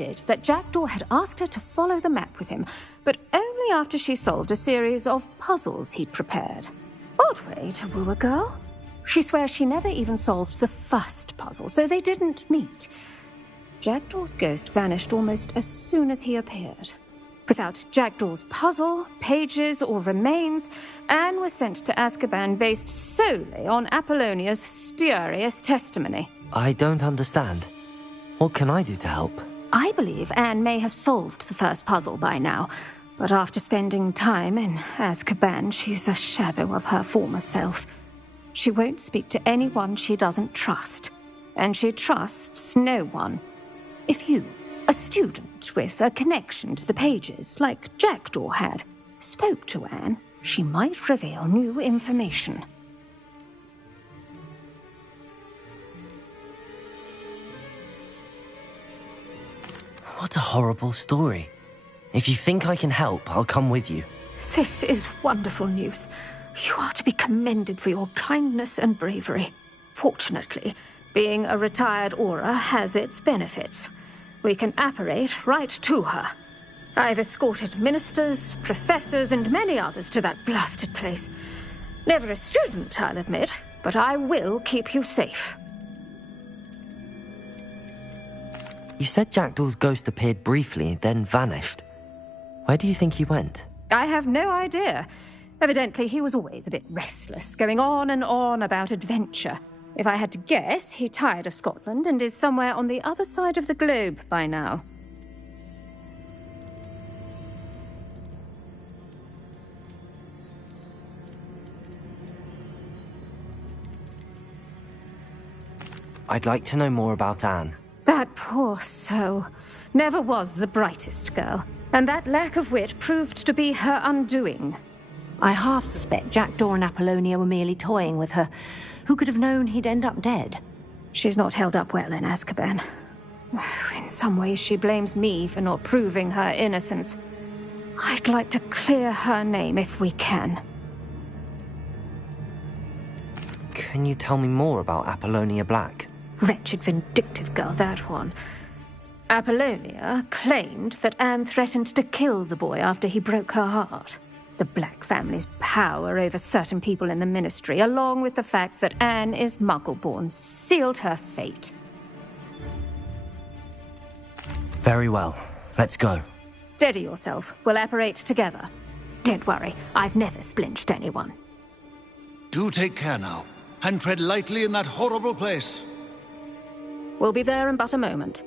insisted that Jackdaw had asked her to follow the map with him, but only after she solved a series of puzzles he'd prepared. Odd way to woo a girl. She swears she never even solved the first puzzle, so they didn't meet. Jackdaw's ghost vanished almost as soon as he appeared. Without Jackdaw's puzzle, pages, or remains, Anne was sent to Azkaban based solely on Apollonia's spurious testimony. I don't understand. What can I do to help? I believe Anne may have solved the first puzzle by now, but after spending time in Azkaban, she's a shadow of her former self. She won't speak to anyone she doesn't trust, and she trusts no one. If you, a student with a connection to the pages, like Jackdaw had, spoke to Anne, she might reveal new information. What a horrible story. If you think I can help, I'll come with you. This is wonderful news. You are to be commended for your kindness and bravery. Fortunately, being a retired Auror has its benefits. We can apparate right to her. I've escorted ministers, professors, and many others to that blasted place. Never a student, I'll admit, but I will keep you safe. You said Jackdaw's ghost appeared briefly, then vanished. Where do you think he went? I have no idea. Evidently, he was always a bit restless, going on and on about adventure. If I had to guess, he tired of Scotland and is somewhere on the other side of the globe by now. I'd like to know more about Anne. That poor soul. Never was the brightest girl, and that lack of wit proved to be her undoing. I half suspect Jackdaw and Apollonia were merely toying with her. Who could have known he'd end up dead? She's not held up well in Azkaban. In some ways, she blames me for not proving her innocence. I'd like to clear her name if we can. Can you tell me more about Apollonia Black? Wretched, vindictive girl, that one. Apollonia claimed that Anne threatened to kill the boy after he broke her heart. The Black family's power over certain people in the Ministry, along with the fact that Anne is Muggle-born, sealed her fate. Very well. Let's go. Steady yourself. We'll apparate together. Don't worry, I've never splinched anyone. Do take care now, and tread lightly in that horrible place. We'll be there in but a moment.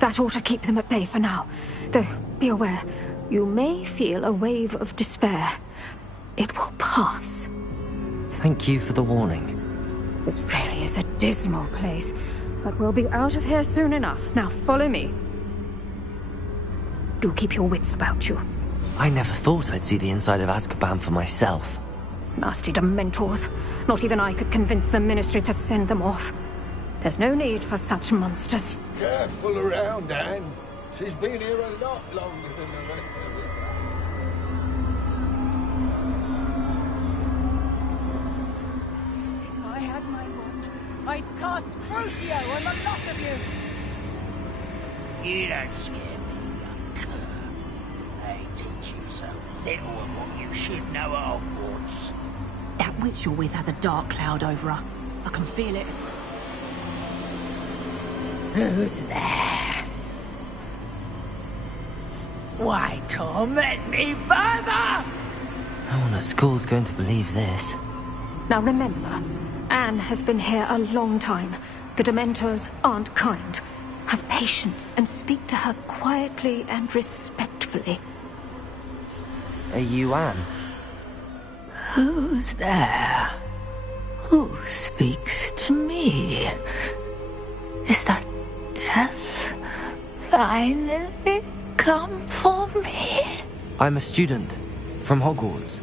That ought to keep them at bay for now. Though, be aware, you may feel a wave of despair. It will pass. Thank you for the warning. This really is a dismal place, but we'll be out of here soon enough. Now follow me. Do keep your wits about you. I never thought I'd see the inside of Azkaban for myself. Nasty Dementors. Not even I could convince the Ministry to send them off. There's no need for such monsters. Careful around, Anne. She's been here a lot longer than the rest of us. If I had my wand, I'd cast Crucio on the lot of you! You don't scare me, young cur. They teach you so little of what you should know at Hogwarts. That witch you're with has a dark cloud over her. I can feel it. Who's there? Why torment me further? No one at school's going to believe this. Now remember, Anne has been here a long time. The Dementors aren't kind. Have patience and speak to her quietly and respectfully. Are you Anne? Who's there? Who speaks to me? Is that death finally come for me? I'm a student from Hogwarts.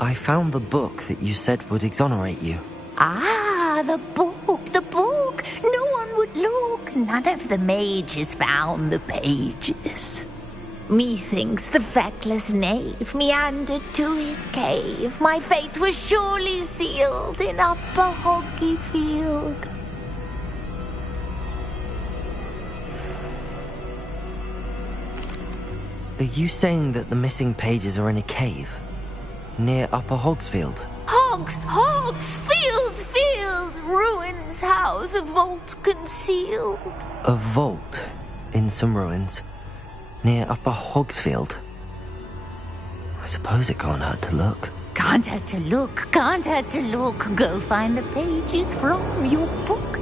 I found the book that you said would exonerate you. Ah, the book, the book. No one would look. None of the mages found the pages. Methinks the feckless knave meandered to his cave. My fate was surely sealed in Upper Hoggy Field. Are you saying that the missing pages are in a cave? Near Upper Hogsfield? Field, ruins house, a vault concealed. A vault in some ruins? Near Upper Hogsfield? I suppose it can't hurt to look. Can't hurt to look. Go find the pages from your book.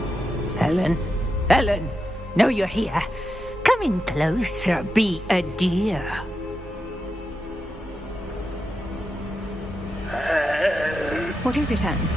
Ellen, know you're here. Come in closer, be a dear. What is it, Anne?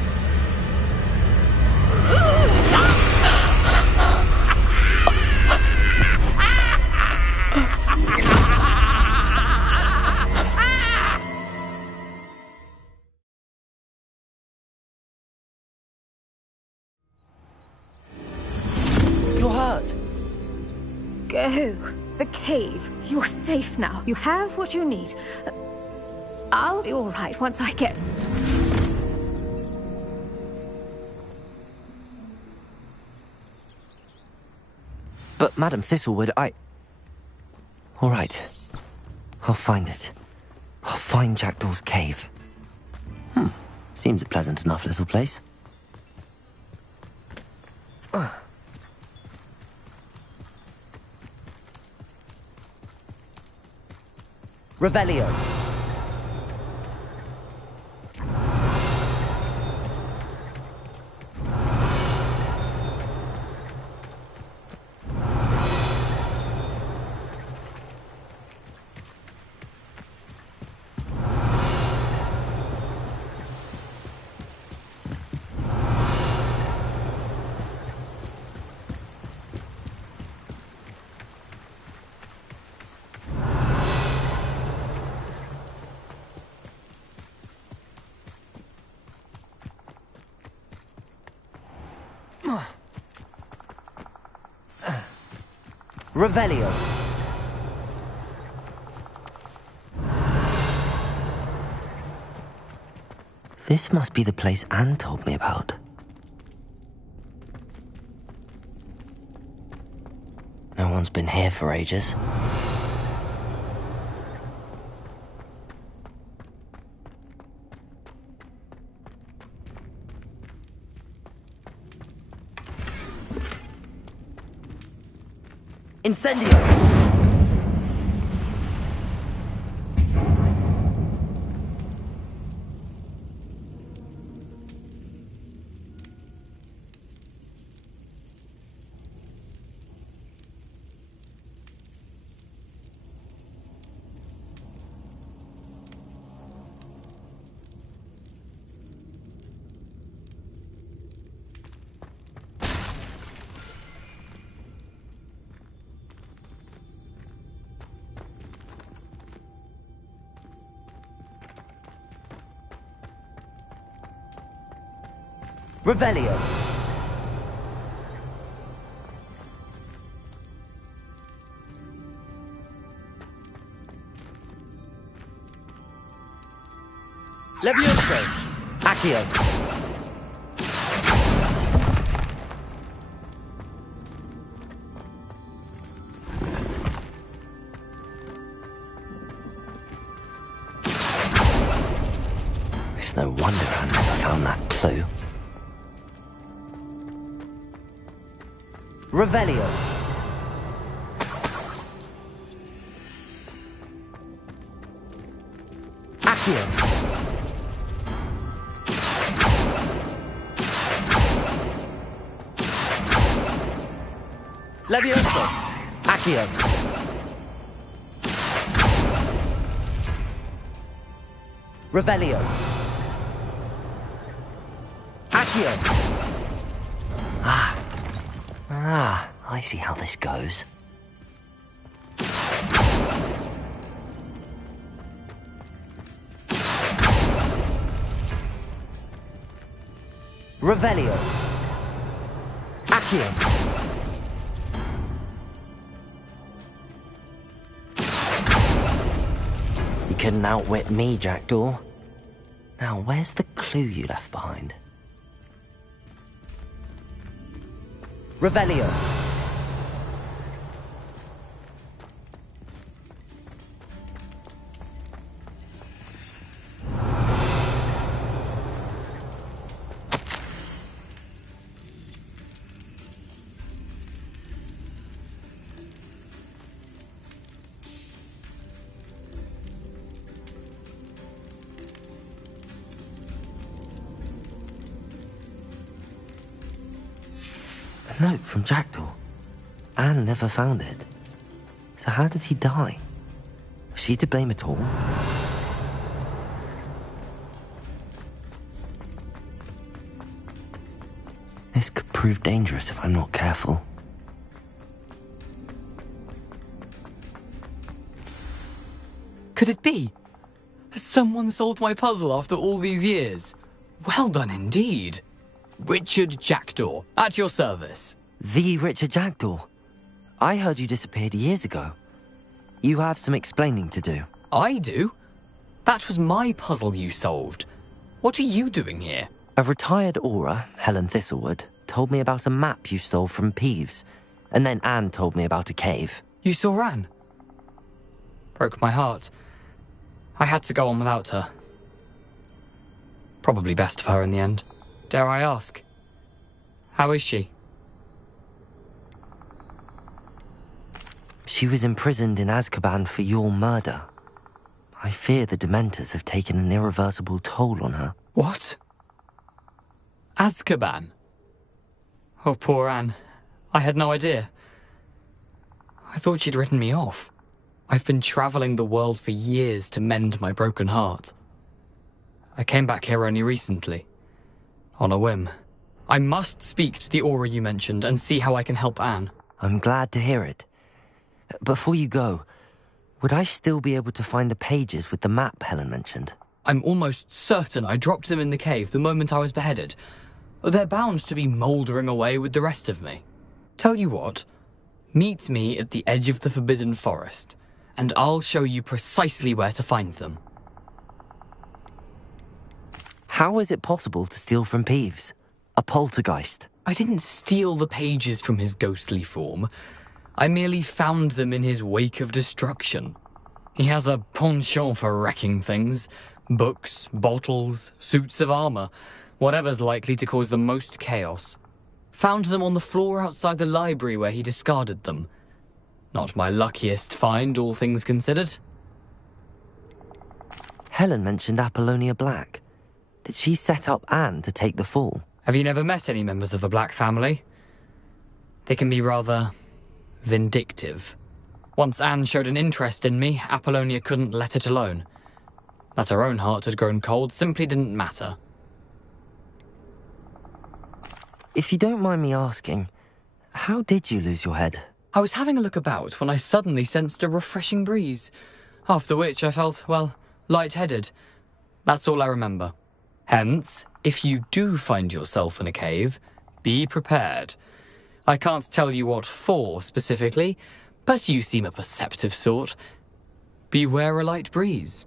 You're hurt. Go. The cave. You're safe now. You have what you need. I'll be all right once I get... But Madam Thistlewood, All right. I'll find it. I'll find Jackdaw's cave. Seems a pleasant enough little place. Revelio. Revelio. This must be the place Anne told me about. No one's been here for ages. Incendio! Revelio. Levioso. Accio. It's no wonder I never found that clue. Revelio. Accio. Levioso. Accio. Revelio. Accio. I see how this goes. Revelio. Accio. You couldn't outwit me, Jackdaw. Now, where's the clue you left behind? Revelio. A note from Jackdaw. Anne never found it. So how did he die? Was she to blame at all? This could prove dangerous if I'm not careful. Could it be? Has someone solved my puzzle after all these years? Well done indeed. Richard Jackdaw, at your service. The Richard Jackdaw. I heard you disappeared years ago. You have some explaining to do. I do? That was my puzzle you solved. What are you doing here? A retired aura, Helen Thistlewood, told me about a map you stole from Peeves, and then Anne told me about a cave. You saw Anne? Broke my heart. I had to go on without her. Probably best for her in the end. Dare I ask? How is she? She was imprisoned in Azkaban for your murder. I fear the Dementors have taken an irreversible toll on her. What? Azkaban? Oh, poor Anne. I had no idea. I thought she'd written me off. I've been travelling the world for years to mend my broken heart. I came back here only recently. On a whim. I must speak to the aura you mentioned and see how I can help Anne. I'm glad to hear it. Before you go, would I still be able to find the pages with the map Helen mentioned? I'm almost certain I dropped them in the cave the moment I was beheaded. They're bound to be mouldering away with the rest of me. Tell you what, meet me at the edge of the Forbidden Forest, and I'll show you precisely where to find them. How is it possible to steal from Peeves? A poltergeist? I didn't steal the pages from his ghostly form. I merely found them in his wake of destruction. He has a penchant for wrecking things. Books, bottles, suits of armour, whatever's likely to cause the most chaos. Found them on the floor outside the library where he discarded them. Not my luckiest find, all things considered. Helen mentioned Apollonia Black. Did she set up Anne to take the fall? Have you never met any members of the Black family? They can be rather vindictive. Once Anne showed an interest in me, Apollonia couldn't let it alone. That her own heart had grown cold simply didn't matter. If you don't mind me asking, how did you lose your head? I was having a look about when I suddenly sensed a refreshing breeze, after which I felt, well, lightheaded. That's all I remember. Hence, if you do find yourself in a cave, be prepared. I can't tell you what for specifically, but you seem a perceptive sort. Beware a light breeze.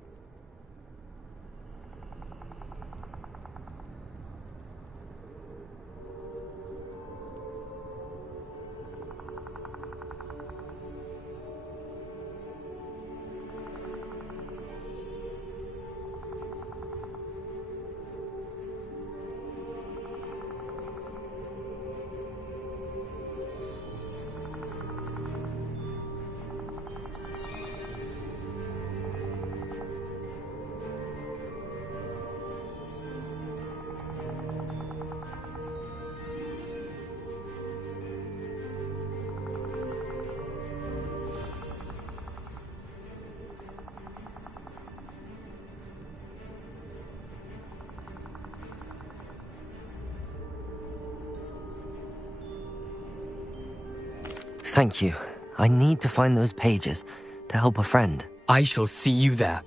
Thank you. I need to find those pages to help a friend. I shall see you there.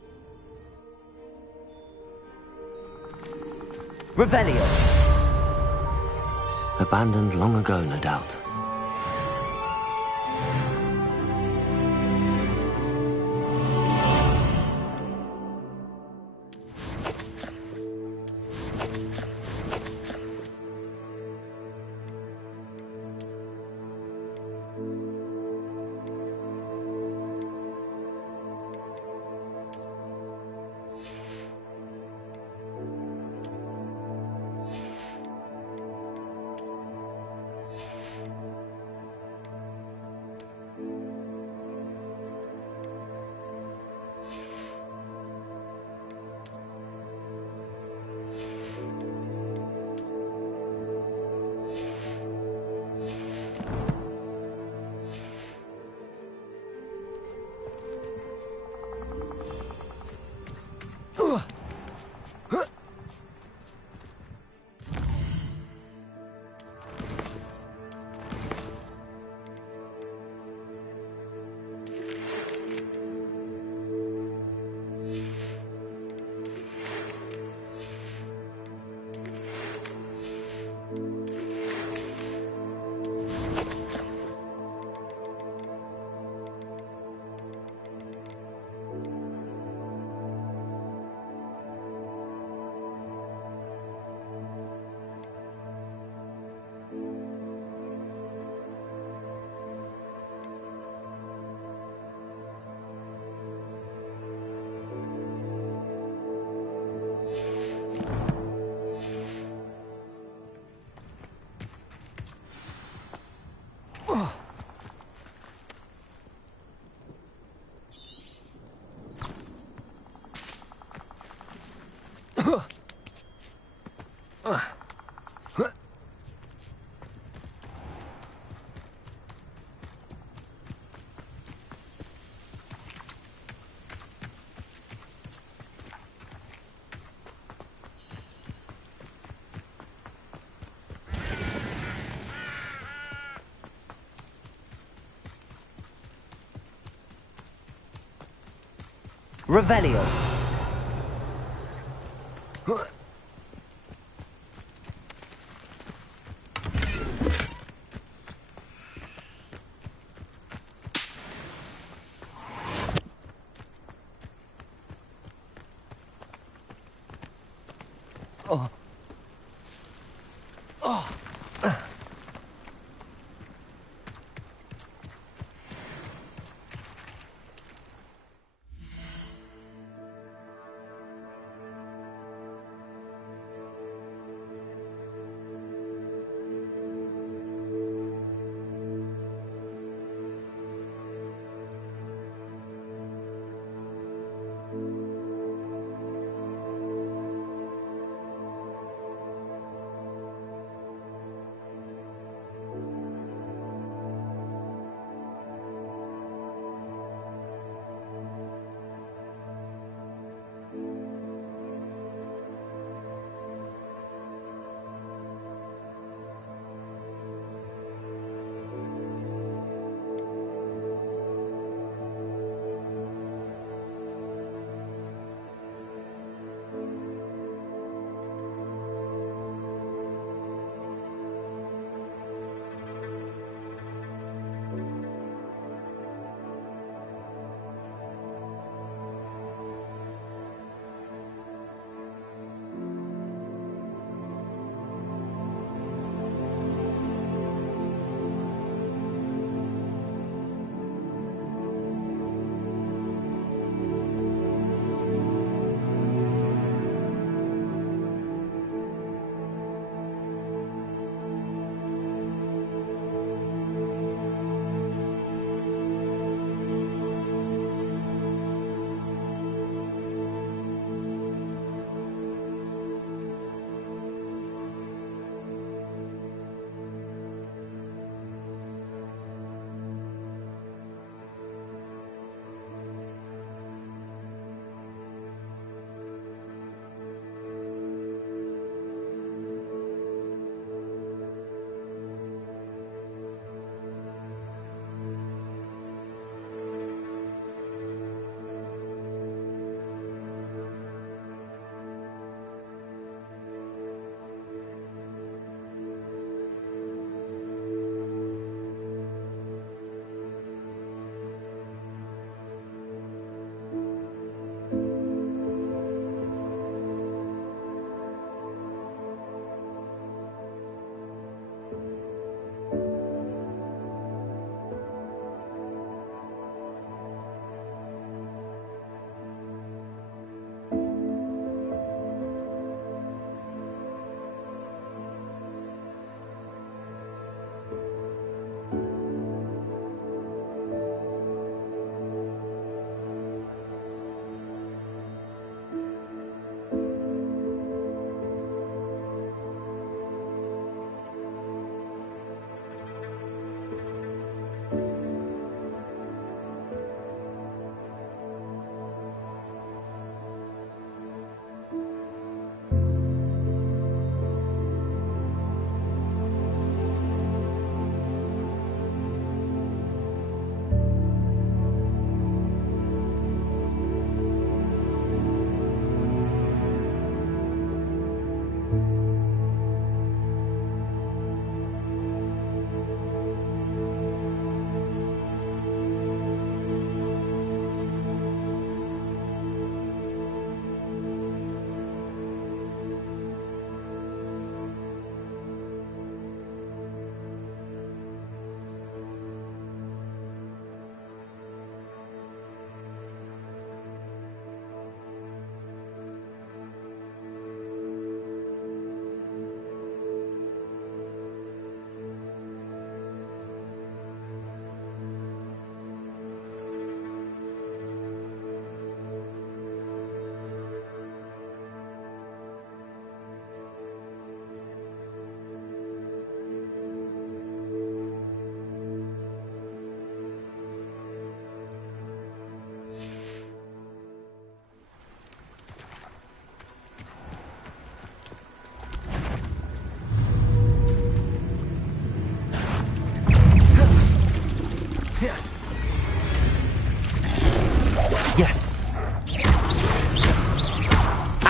Revelio! Abandoned long ago, no doubt. Revelio.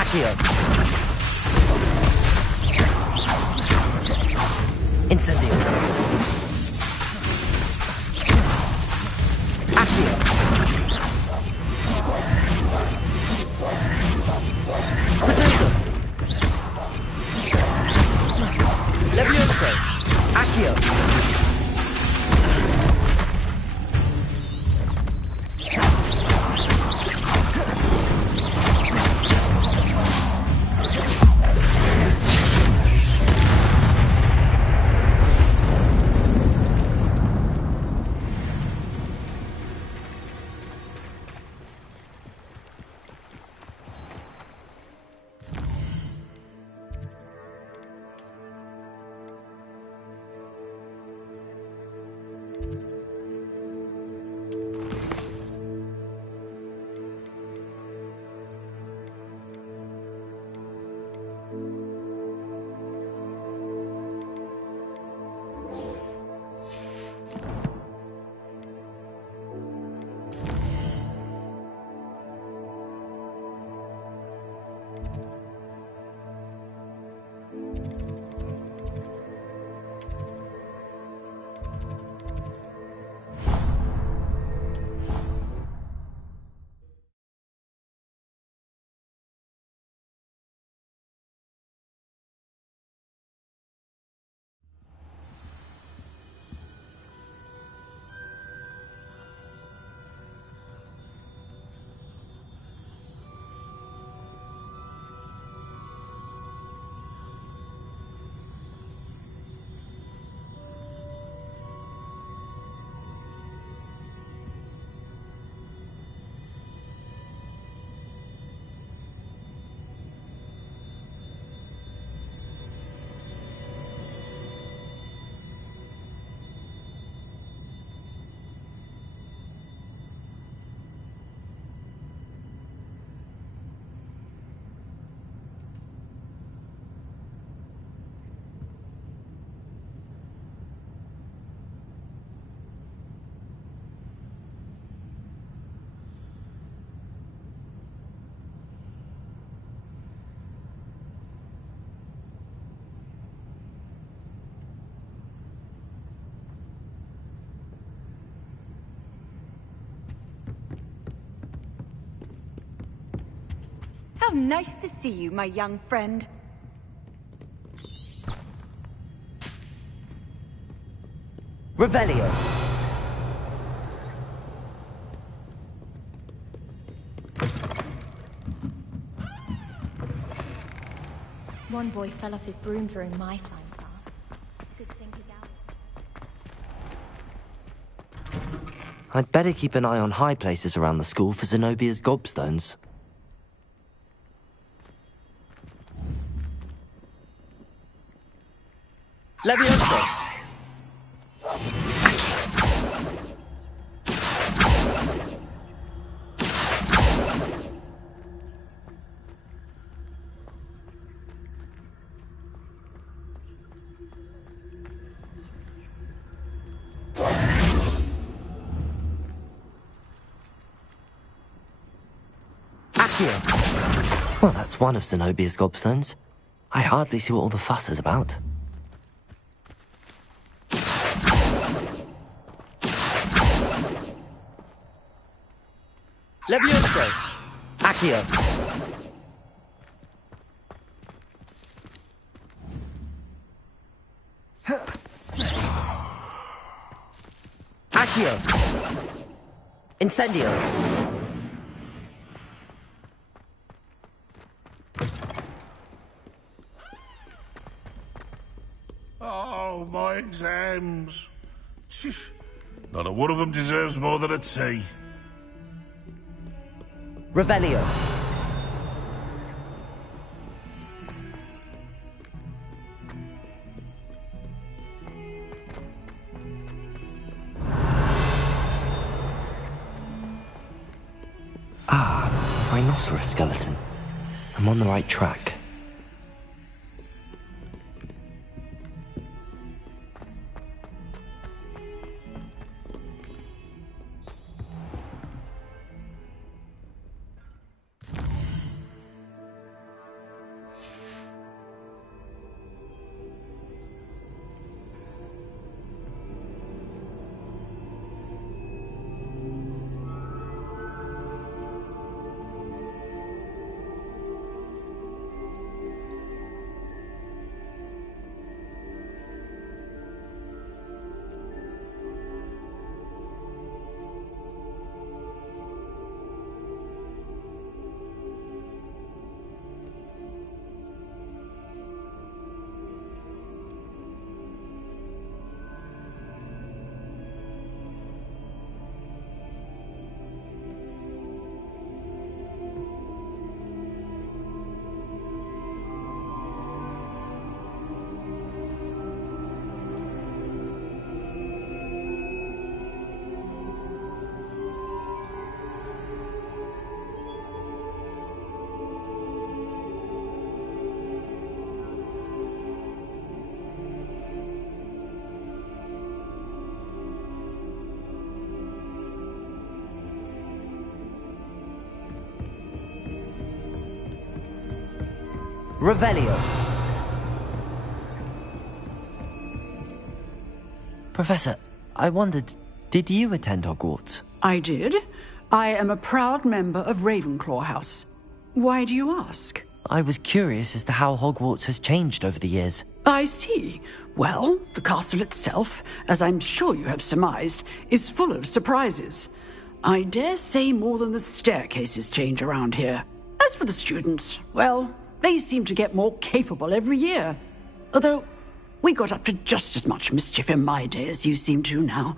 Accio. Incendio. Accio. Potato. Levioso. Accio. How nice to see you, my young friend. Revelio. One boy fell off his broom during my flying class. Good thing he's out. I'd better keep an eye on high places around the school for Zenobia's gobstones. Levioso! Accio! Well, that's one of Zenobia's gobstones. I hardly see what all the fuss is about. Levioso! Accio! Accio! Incendio! Oh, my exams. Not a one of them deserves more than a tea. Revelio. Ah, rhinoceros skeleton. I'm on the right track. Revelio. Professor, I wondered, did you attend Hogwarts? I did. I am a proud member of Ravenclaw House. Why do you ask? I was curious as to how Hogwarts has changed over the years. I see. Well, the castle itself, as I'm sure you have surmised, is full of surprises. I dare say more than the staircases change around here. As for the students, well, they seem to get more capable every year. Although, we got up to just as much mischief in my day as you seem to now.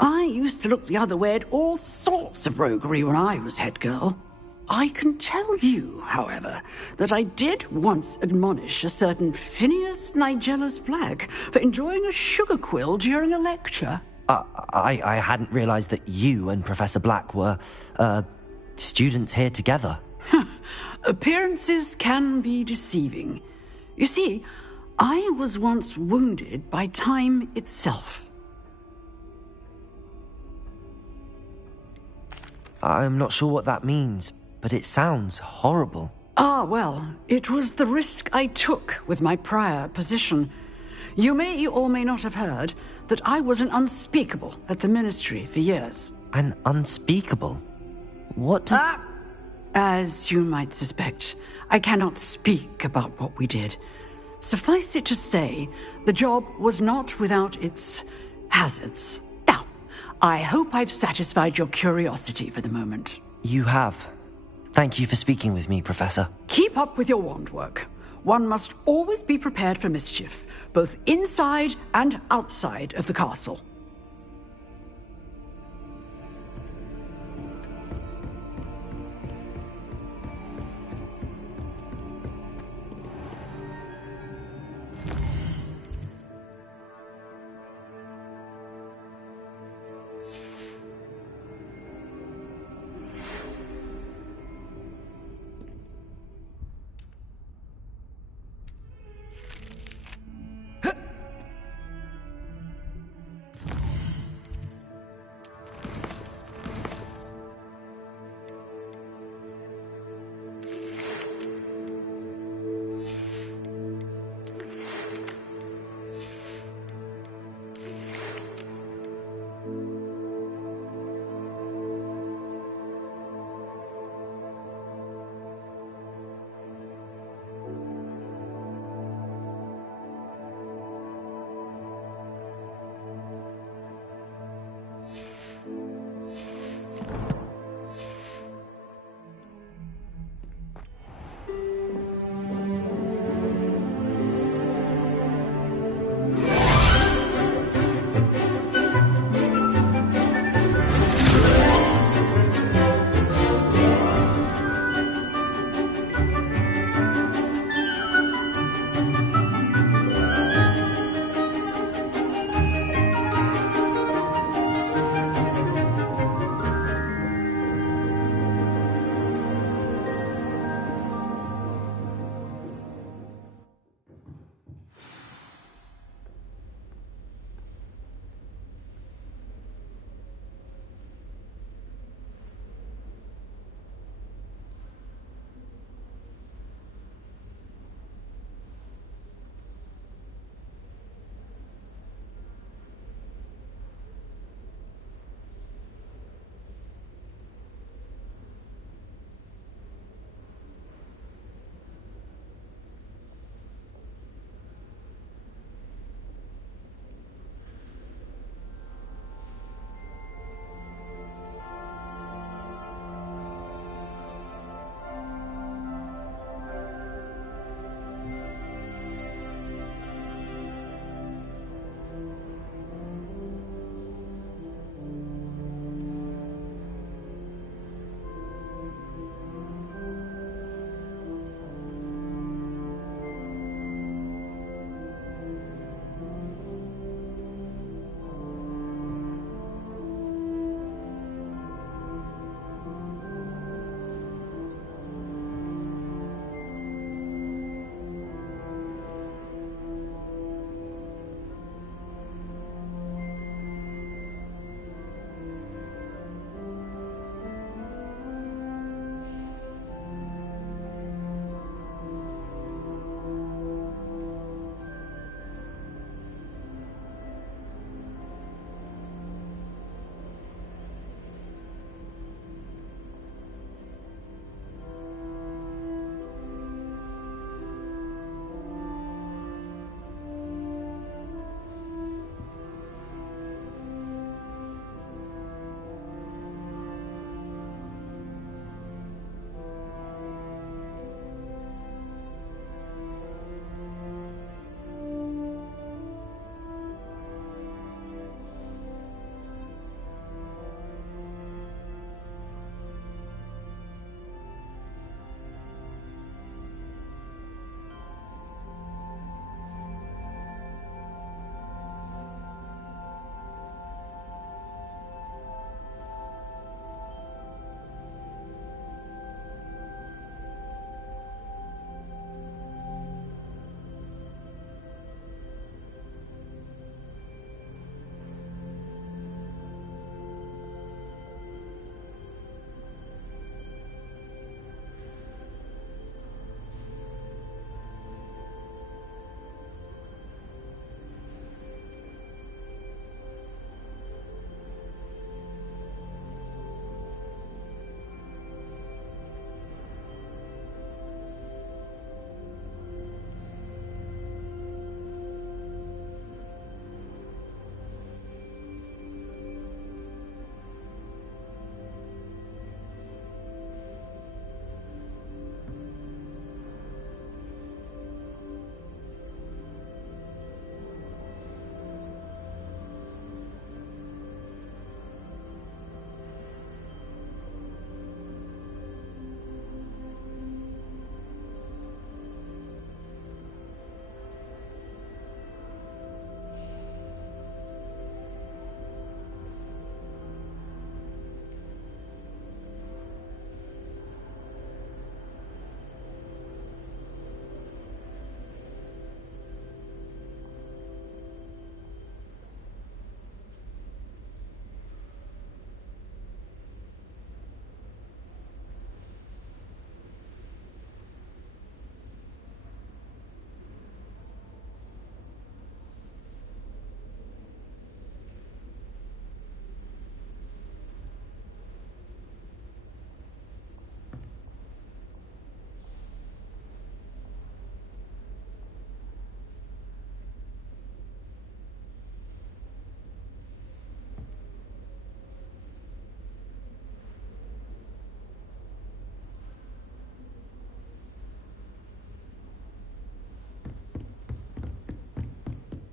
I used to look the other way at all sorts of roguery when I was head girl. I can tell you, however, that I did once admonish a certain Phineas Nigellus Black for enjoying a sugar quill during a lecture. I hadn't realized that you and Professor Black were, students here together. Appearances can be deceiving. You see, I was once wounded by time itself. I'm not sure what that means, but it sounds horrible. Ah, well, it was the risk I took with my prior position. You may or may not have heard that I was an unspeakable at the Ministry for years. An unspeakable? What does... As you might suspect, I cannot speak about what we did. Suffice it to say, the job was not without its hazards. Now, I hope I've satisfied your curiosity for the moment. You have. Thank you for speaking with me, Professor. Keep up with your wand work. One must always be prepared for mischief, both inside and outside of the castle.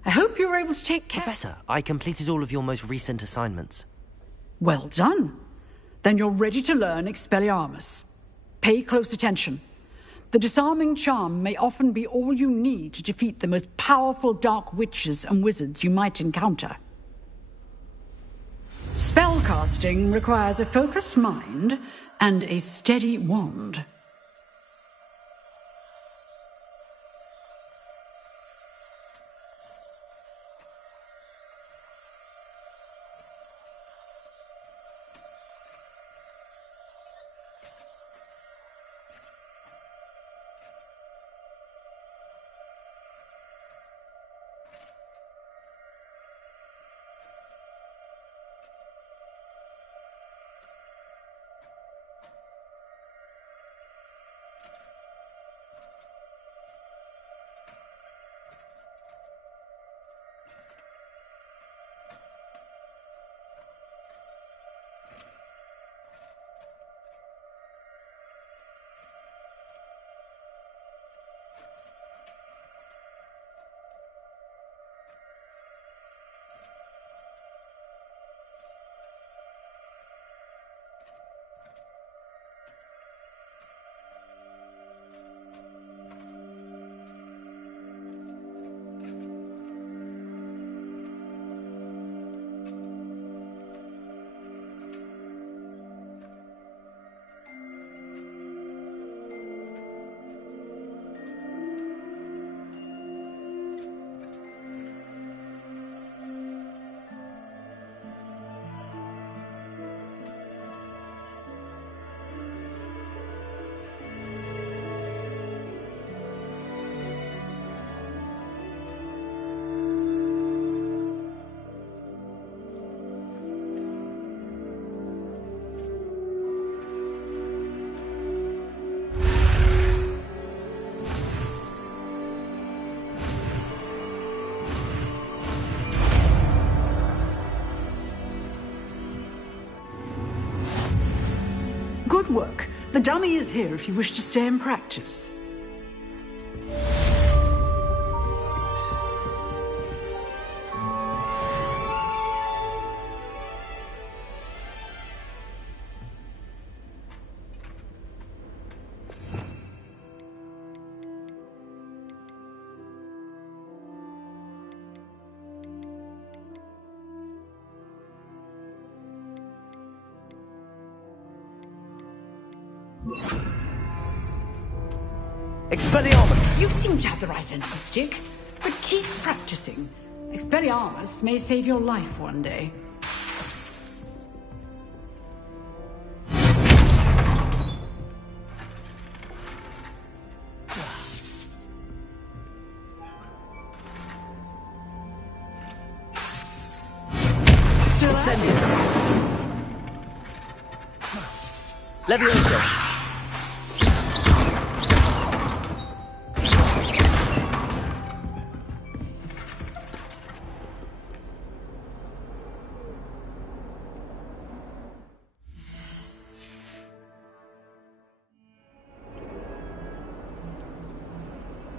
I hope you were able to take care. Professor, I completed all of your most recent assignments. Well done. Then you're ready to learn Expelliarmus. Pay close attention. The disarming charm may often be all you need to defeat the most powerful dark witches and wizards you might encounter. Spellcasting requires a focused mind and a steady wand. Good work. The dummy is here if you wish to stay and practice. Expelliarmus! You seem to have the right end of the stick, but keep practicing. Expelliarmus may save your life one day. Incendio! Levioso!